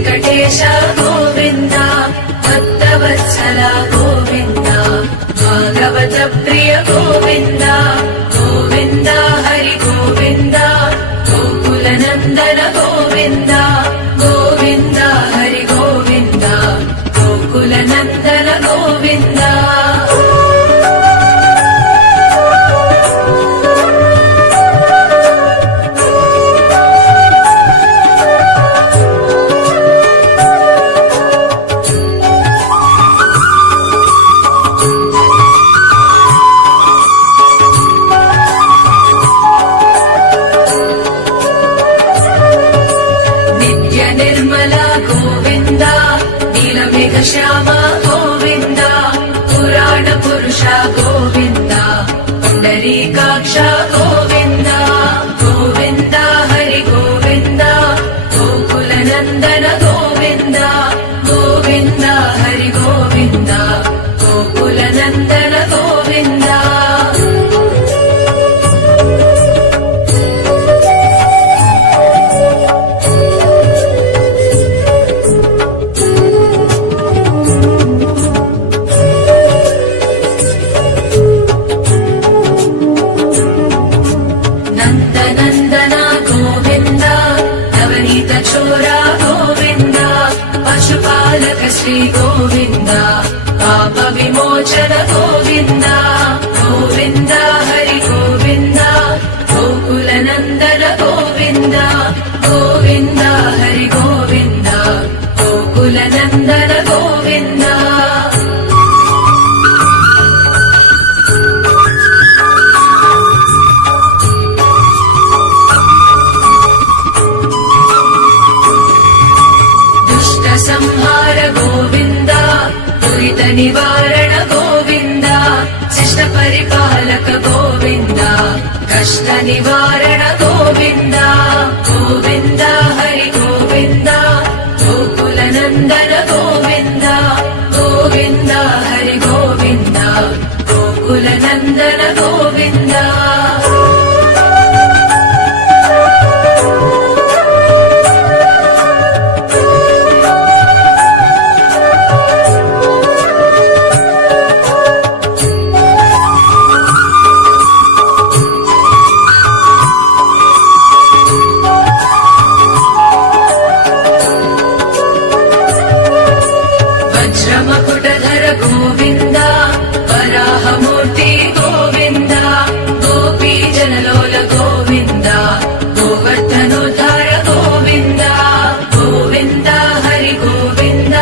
వెంకటేశ గోవింద భక్తవత్సల గోవింద భాగవత ప్రియ గోవింద గోవింద హరి గోవింద గోకుల నందన గోవింద గోవింద హరి గోవింద గోకుల నందన గోవింద శ్యామ గోవింద పురాణ పురుష గోవింద పుండరీకాక్ష గోవింద గోవింద హరి గోవింద గోకుల నందన గోవింద గోవింద హరి గోవింద గోకుల నందన గోవింద శ్రీ గోవింద పాప విమోచన గోవింద గోవింద హరి గోవింద గోకుల నందన గోవింద గోవింద హరి గోవింద గోకుల నందన గోవింద సంహార గోవింద దురిత నివారణ గోవింద శిష్ట పరిపాలక గోవింద కష్ట నివారణ గోవింద గోవింద హరి గోవింద గోకుల నందన గోవింద గోవింద హరి గోవింద గోకుల నందన గోవింద వజ్రమకుటధర గోవింద వరాహమూర్తి గోవింద గోపీ జనలోల గోవింద గోవర్ధనోద్ధార గోవింద గోవింద హరి గోవింద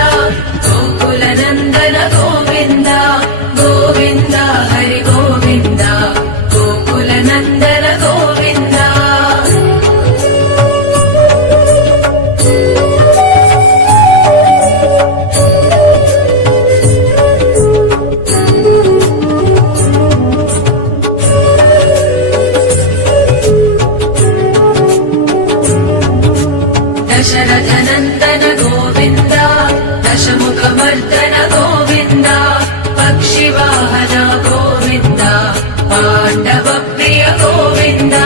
గోకుల నందన గోవింద గోవింద హరి గోవింద గోకుల నందన గోవింద దశరథ నందన గోవింద దశముఖమర్దన గోవింద పక్షివాహన గోవింద పాండవ ప్రియ గోవింద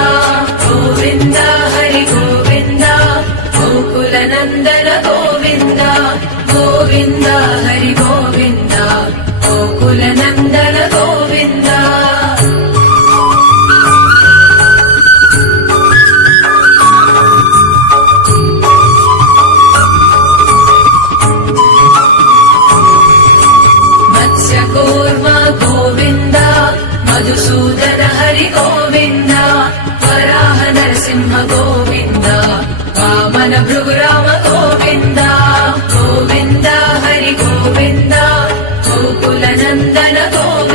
గోవింద హరి గోవింద గోకుల నందన గోవింద గోవింద హరి గోవింద గోకుల నందన గోవింద మధుసూదన హరి గోవింద వరాహ నరసింహ గోవింద వామన భృగురామ గోవింద గోవింద హరి గోవింద గోకుల నందన గోవింద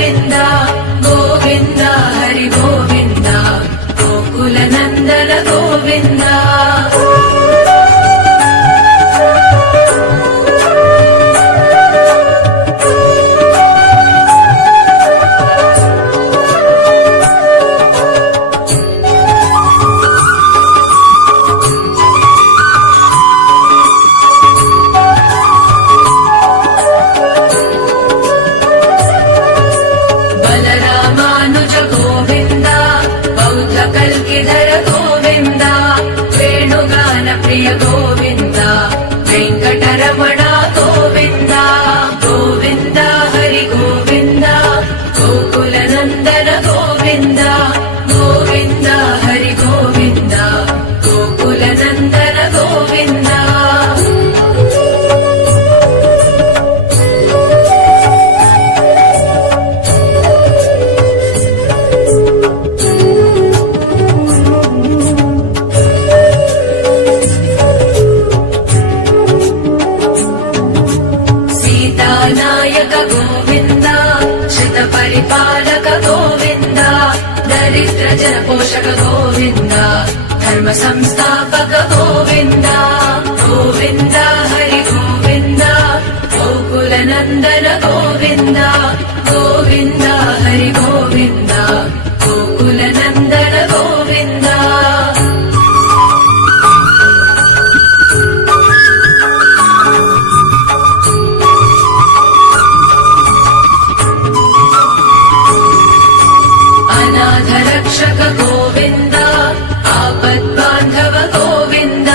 వెంకటరమణ గోవింద గోవింద హరి గోవింద గోకుల నందన గోవింద గోవింద హరి గోవింద గోకుల నందన గోవింద సీతానాయక గోవింద శ్రిత పరిపాలక గోవింద దరిద్ర జన పోషక గోవింద ధర్మ సంస్థాపక గోవింద గోవింద హరి గోవింద గోకుల నందన గోవింద గోవింద హరి గోవింద గోకుల నందన గోవింద అనాథ రక్షక గోవింద ఆపద్బాంధవ గోవింద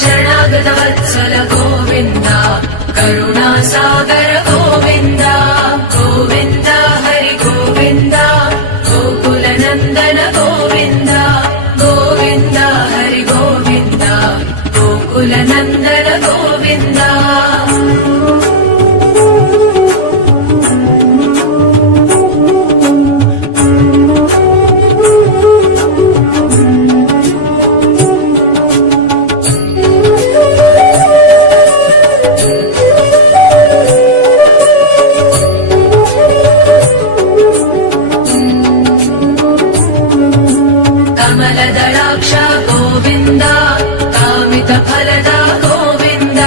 శరణాగత వత్సల గోవింద కరుణా సాగర గోవింద గోవింద హరి గోవింద గోకుల నందన గోవింద గోవింద హరి గోవింద గోకుల నందన గోవింద కమలదళాక్ష గోవింద కామిత ఫలద గోవింద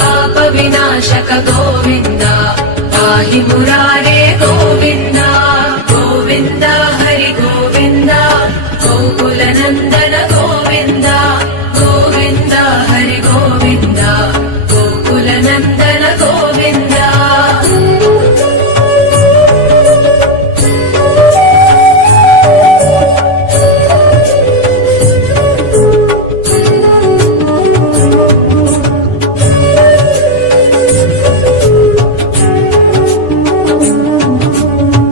పాప వినాశక గోవింద పాహి మురారే గోవింద గోవింద హరి గోవింద గోకుల నందన గోవింద గోవింద హరి గోవింద గోకుల నందన గోవింద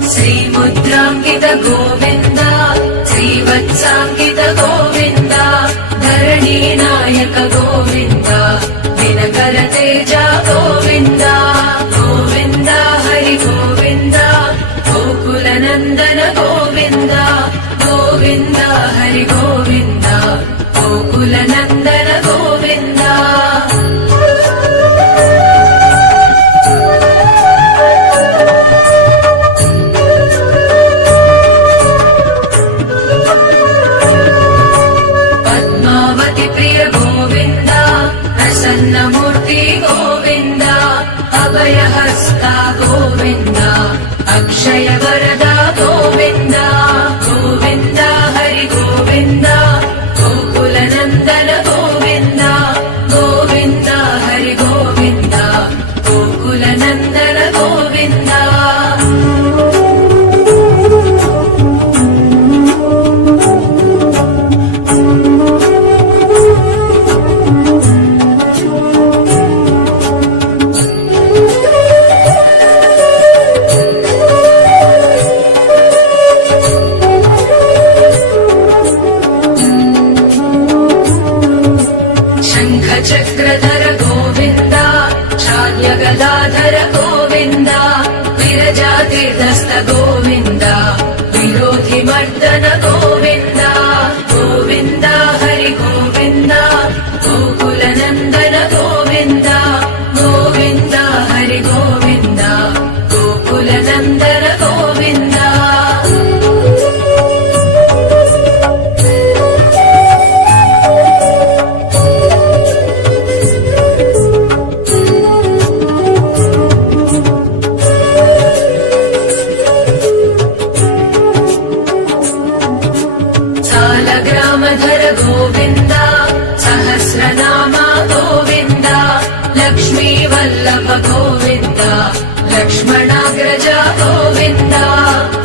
శ్రీముద్రాంకిత గోవింద శ్రీవత్సాంకిత గోవింద ధరణీ నాయక గోవింద దినకర తేజ గోవింద గోవింద హరి గోవింద గోకుల నందన గోవింద గోవింద హరి గోవింద గోకుల నందన గోవింద పద్మావతి ప్రియ గోవింద ప్రసన్నమూర్తి గోవింద అభయహస్త గోవింద అక్షయ వరద గోవింద గోవింద హరి గోవింద గోకుల నందన గోవింద గోవింద హరి గోవింద గోకుల నందన గోవింద శంఖ చక్రధర గోవింద శాల్య గదాధర గోవింద విరజాతీర్థస్థ గోవింద విరోధి మర్దన గోవింద గోవింద హరి గోవింద గోకుల నందన గోవింద గోవింద హరి గోవింద గోకుల నందన గోవింద సాలగ్రామధర గోవింద సహస్రనామ గోవింద లక్ష్మీ వల్లభ గోవింద లక్ష్మణాగ్రజ గోవింద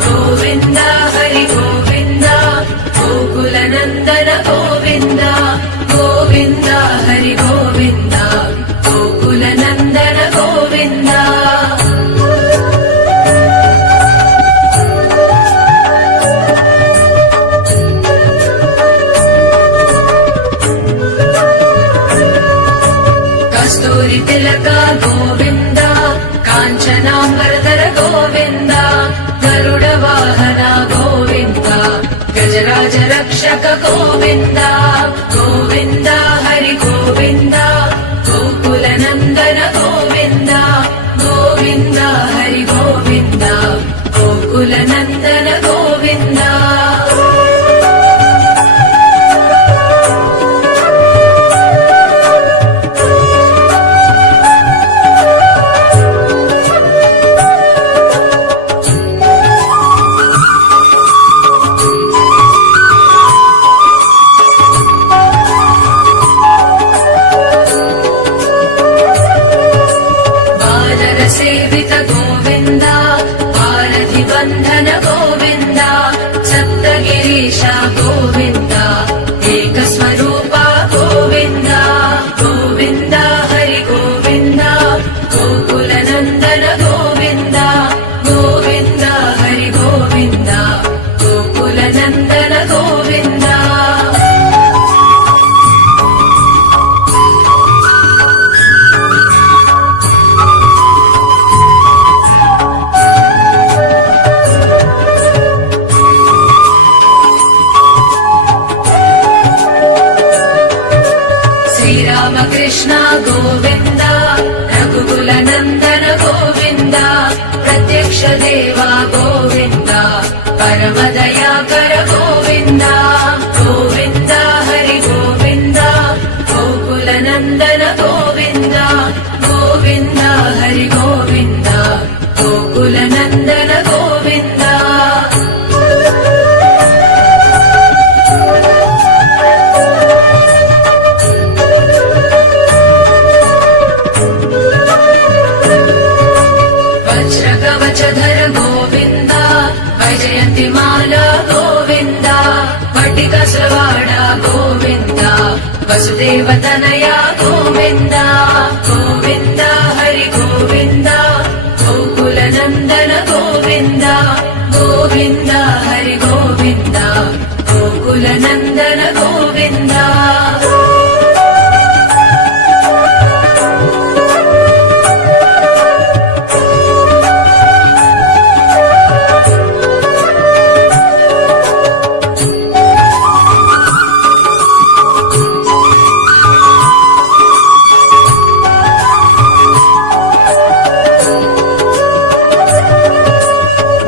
గోవింద హరి గోవింద గోకుల నందన గోవింద గోవింద హరి గోవింద तिलक गोविन्द काञ्चनाम्बरधर गोविन्द गरुडवाहन गोविन्द गजराज रक्षक गोविन्द गोविन्द हरि गोविन्द गोकुलनन्दन गोविन्द गोविन्द हरि गोविन्द गोकुलनन्दन गोविन्द सेवित गोविन्द पारधिबन्धन गोविन्द सप्तगिरीश गोविन्द एकस्वरूपा गोविन्द गोविन्द हरि गोविन्द गोकुलनन्दन गोविन्द गोविन्द हरि गोविन्द गोकुलनन्दन गोविन्द कृष्ण गोविन्द रघुकुलनन्दन गोविन्द प्रत्यक्ष देवा गोविन्द परमदयाकर गोविन्द गोविन्द हरि गोविन्द गोकुलनन्दन गोविन्द गोविन्द हरि गोविन्द गोकुलनन्दन गोविन्द वज्रकवचधर गोविन्द वैजयन्तिमाला गोविन्द पट्टिकसवाड गोविन्द वसुदेवतनया गोविन्द गोविन्द हरि गोविन्द गोकुलनन्दन गोविन्द गोविन्द हरि गोविन्द गोकुलनन्दन गोविन्द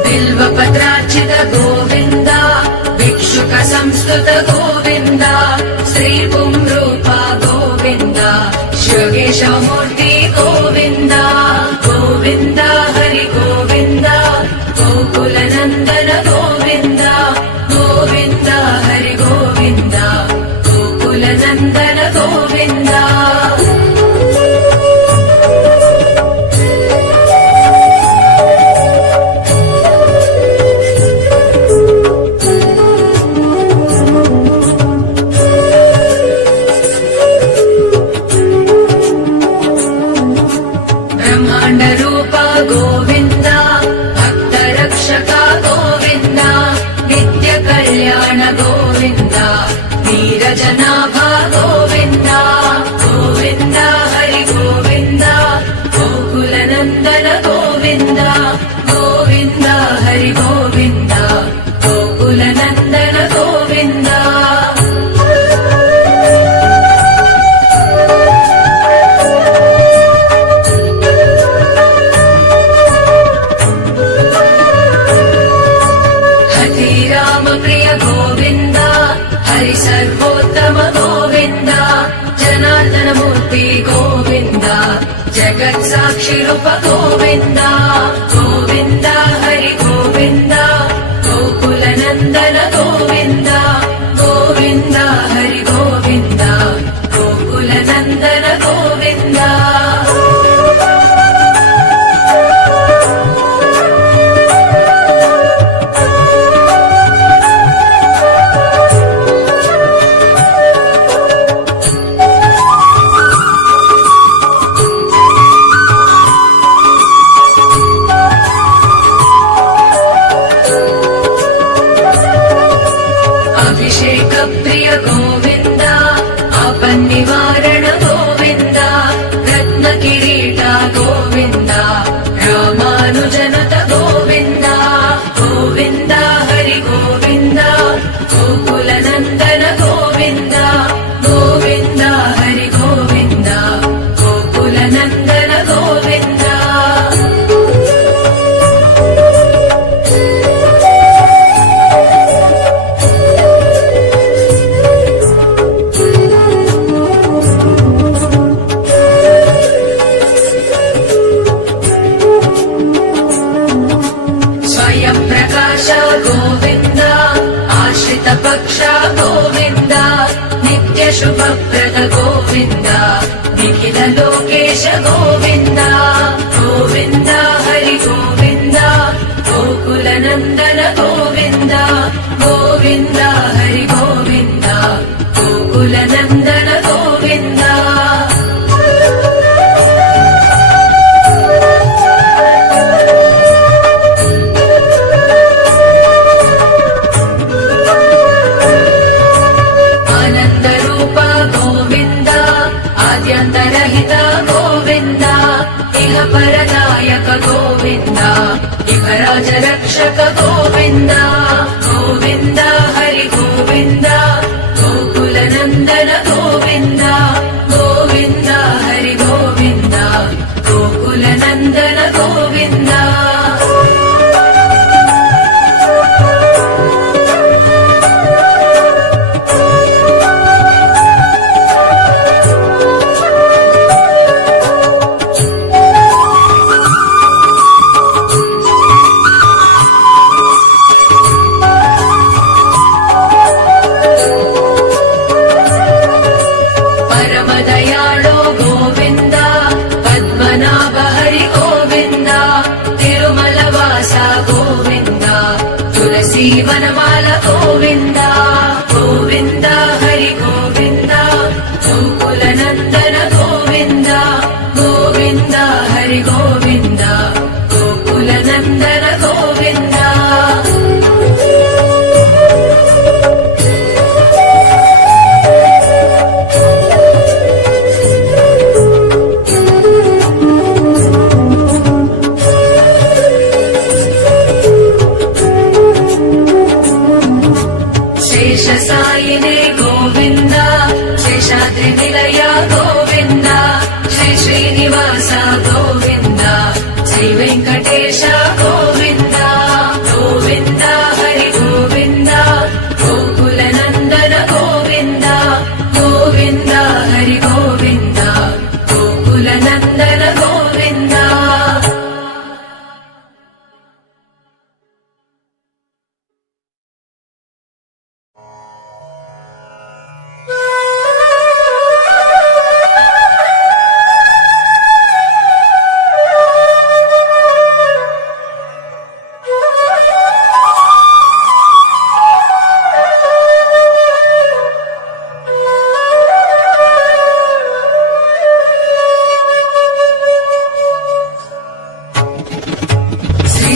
बिल्वपत्रार्चित गोविन्द भिक्षुक संस्तुत गोविन्द श्रीपुंरूप गोविन्द शिवकेशवमूर्ति गोविन्द गोविन्द हरि गोविन्द गोकुलनन्दन गोविन्द गोविन्द हरि गोविन्द गोकुलनन्दन गोविन्द ब्रह्माण्डरूप गोविन्द भक्तरक्षक गोविन्द नित्यकल्याण गोविन्द नीरजनाभ गोविन्द गोविन्द हरि गोविन्द गोकुलनन्दन गोविन्द गोविन्द हरि गोविन्द गोकुलनन्दन गोविन्द प्रिय गोविन्द हरि सर्वोत्तम गोविन्द जनार्दन मूर्ति गोविन्द जगत्साक्षि रूप गोविन्द गोविन्द हरि गोविन्द गोकुलनन्दन गोविन्द गोविन्द हरि गोविन्द गोकुलनन्दन गोविन्द वेङ्कटेश गोविन्द गोविन्द हरि गोविन्द गोकुलनन्दन गोविन्द गोविन्द हरि गोविन्द गोकुलनन्दन गोविन्द आद्यन्तरहित गोविन्द इह परदायक गोविन्द इह राजरक्षक गोविन्द गोविन्द हरि गोविन्द गोकुलनन्दन गोविन्द गोविन्द हरि गोविन्द गोकुलनन्दन गोविन्द वनमाल गोविन्द गोविन्द हरि गोविन्द गोकुलनन्दन गोविन्द गोविन्द हरि गोविन्द गोकुलनन्दन गोविन्द शेषसायिने गोविन्द शेषाद्रिनिलय गोविन्द श्री श्रीनिवास गोविन्द श्री वेङ्कटेश गोविन्द गोविन्द हरि गोविन्द गोकुलनन्दन गोविन्द गोविन्द हरि गोविन्द गोकुलनन्दन गोविन्द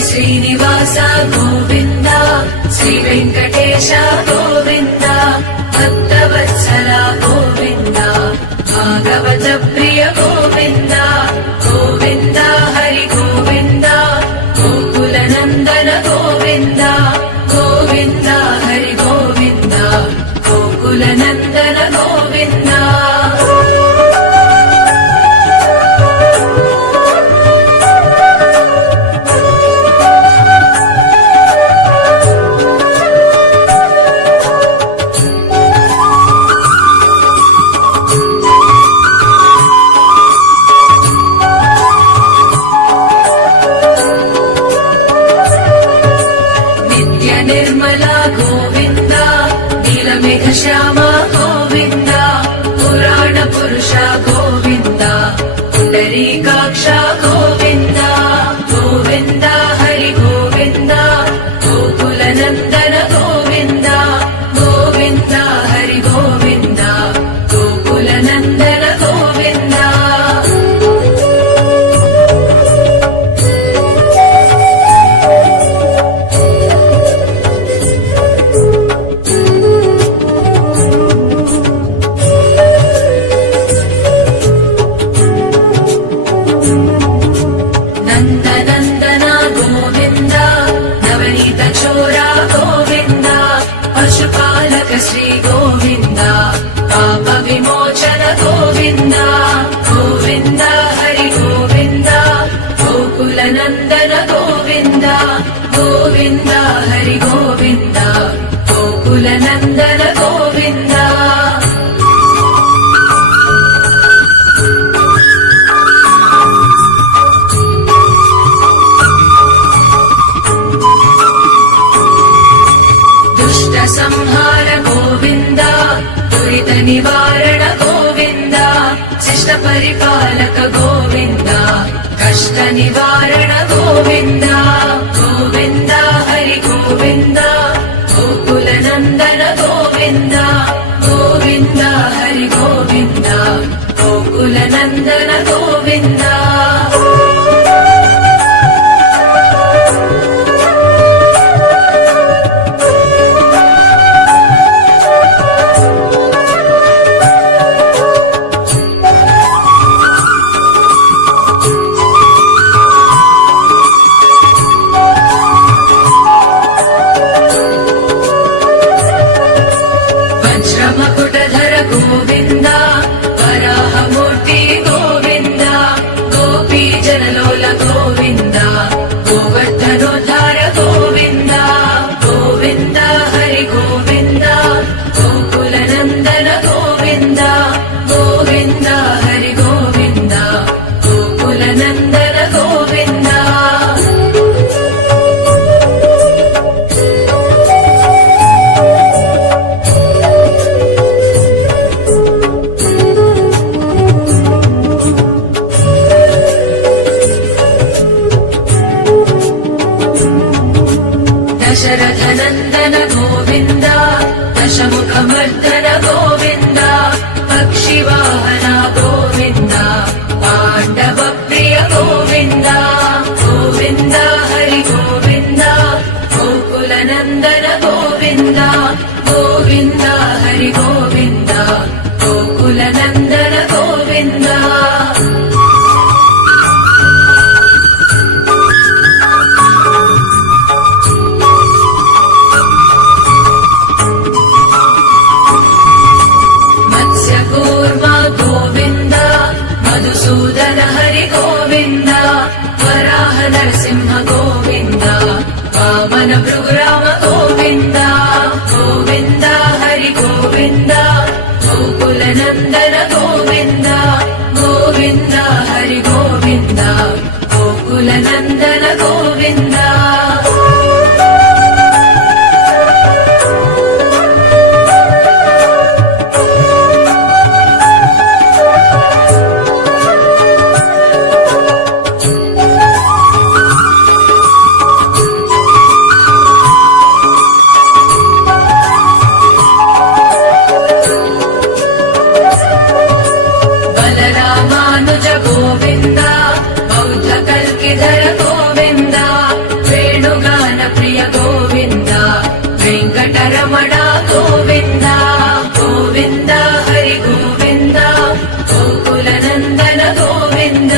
श्रीनिवास गोविन्द श्री वेङ्कटेश गोविन्द भक्तवत्सल गोविन्द भागवत प्रिय गोविन्द गोविन्द हरि गोविन्द गोकुलनन्दन गोविन्द गोविन्द हरि गोविन्द गोकुलनन्दन गोविन्द निर्मला गोविन्द नीलमेघ श्याम गोविन्द पुराण पुरुष गोविन्द पुण्डरीकाक्ष गोविन्द गोविन्द हरि गोविन्द गोकुलनन्दन गोविन्द गोविन्द हरि गोविन्द गोकुलनन्दन गोविन्द दशमुखमर्दन गोविन्द पक्षिवाहन गोविन्द पाण्डवप्रिय गोविन्द गोविन्द हरि गोविन्द गोकुलनन्दन गोविन्द गोविन्द हरि गोविन्द गोकुलनन्दन गोविन्द मधुसूदन हरि गोविन्द वराह नरसिंह गोविन्द वामन भृगुराम गोविन्द गोविन्द हरि गोविन्द गोकुलनन्दन गोविन्द गोविन्द हरि गोविन्द गोकुलनन्दन गोविन्द गोविन्द बौद्ध कल्किधर गोविन्द वेणुगान प्रिय गोविन्द वेङ्कटरमण गोविन्द गोविन्द हरि गोविन्द गोकुलनन्दन गोविन्द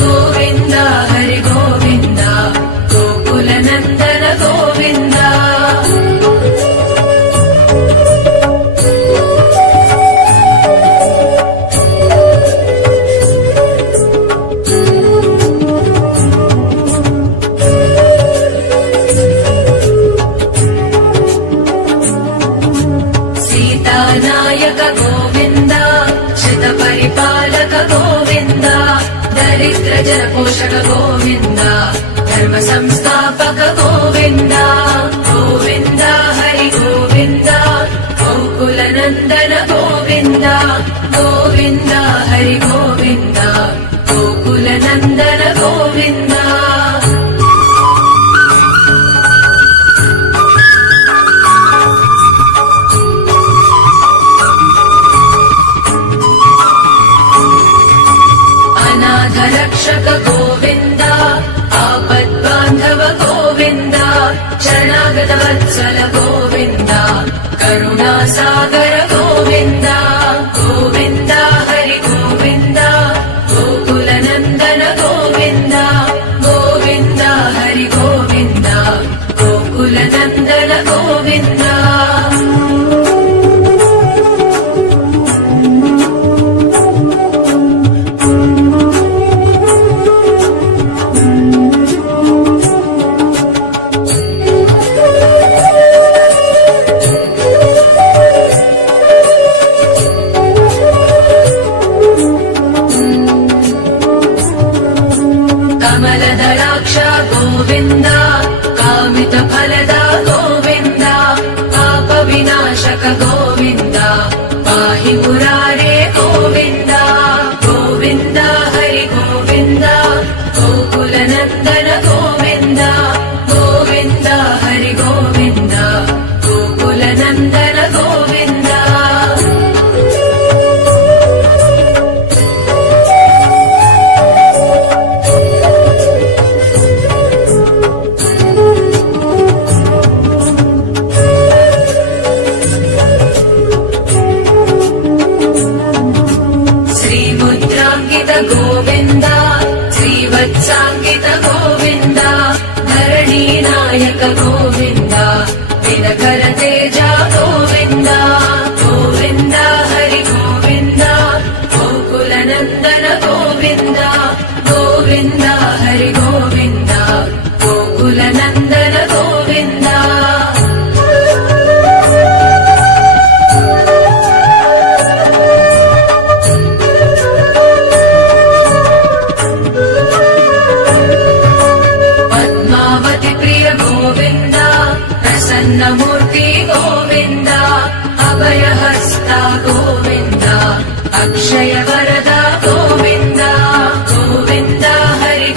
गोविन्द हरि गोविन्द गोकुलनन्दन गोविन्द नायक गोविन्द श्रित परिपालक गोविन्द दरिद्र जन पोषक गोविन्द धर्म संस्थापक गोविन्द गोविन्द हरि गोविन्द गोकुलनन्दन गोविन्द गोविन्द हरि गोविन्द गोकुलनन्दन गोविन्द रक्षक गोविन्द आपद्बान्धव गोविन्द शरणागत वत्सल गोविन्द करुणासागर गोविन्द गोविन्द हरि गोविन्द गोकुलनन्दन गोविन्द गोविन्द हरि गोविन्द गोकुलनन्दन गोविन्द कमलदलाक्ष गोविन्द कामितफलद गोविन्द पापविनाशक गोविन्द पाहि मुरारे गोविन्द गोविन्द हरि गोविन्द गोकुलनन्दन गोविन्द गोविन्द हरि गोविन्द गोकुलनन्दन गोविन्द गोविन्द श्रीवत्साङ्गित गोविन्द धरणीनायक गोविन्द दिनकर तेज गोविन्द गोविन्द हरि गोविन्द गोकुलनन्दन गोविन्द गोविन्द हरि गोविन्द गोकुलनन्दन गोविन्द मूर्ति गोविन्द अभयहस्ता गोविन्द अक्षय वरदा गोविन्द गोविन्द हरि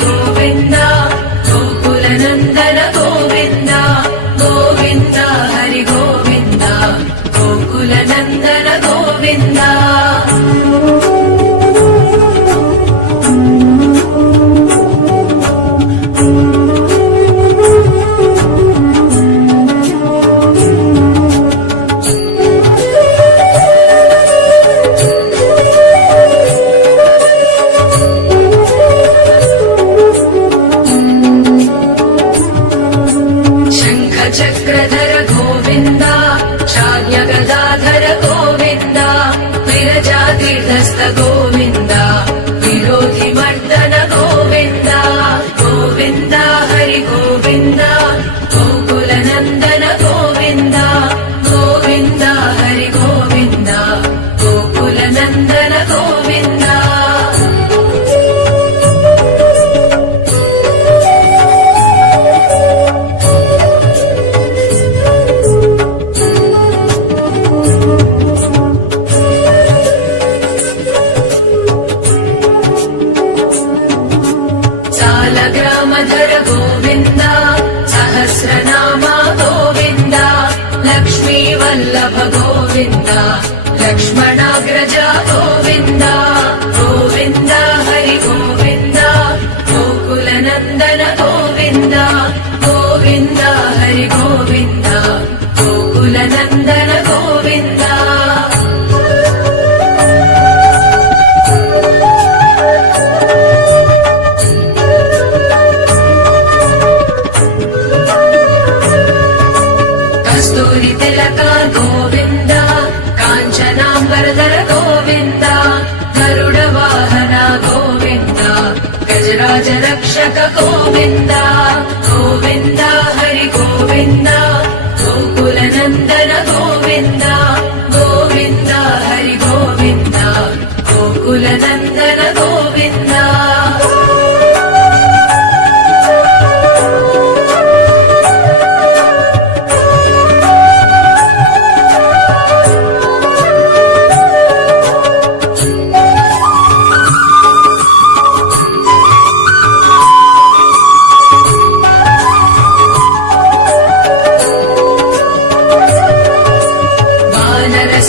नामधर गोविन्द सहस्रनामा गोविन्द लक्ष्मी वल्लभ गोविन्द लक्ष्मणाग्रज गोविन्द गोविन्द हरि गोविन्द गोकुलनन्दन गोविन्द गोविन्द हरि गोविन्द गोकुलनन्दन गोविन्द कस्तूरि तिलक गोविन्द काञ्चनाम्बरधर गोविन्द गरुड वाहन गोविन्द गजराज रक्षक गोविन्द गोविन्द हरि गोविन्द गोकुलनन्दन गोविन्द गोविन्द हरि गोविन्द गोकुलनन्दन गोविन्द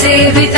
सेवित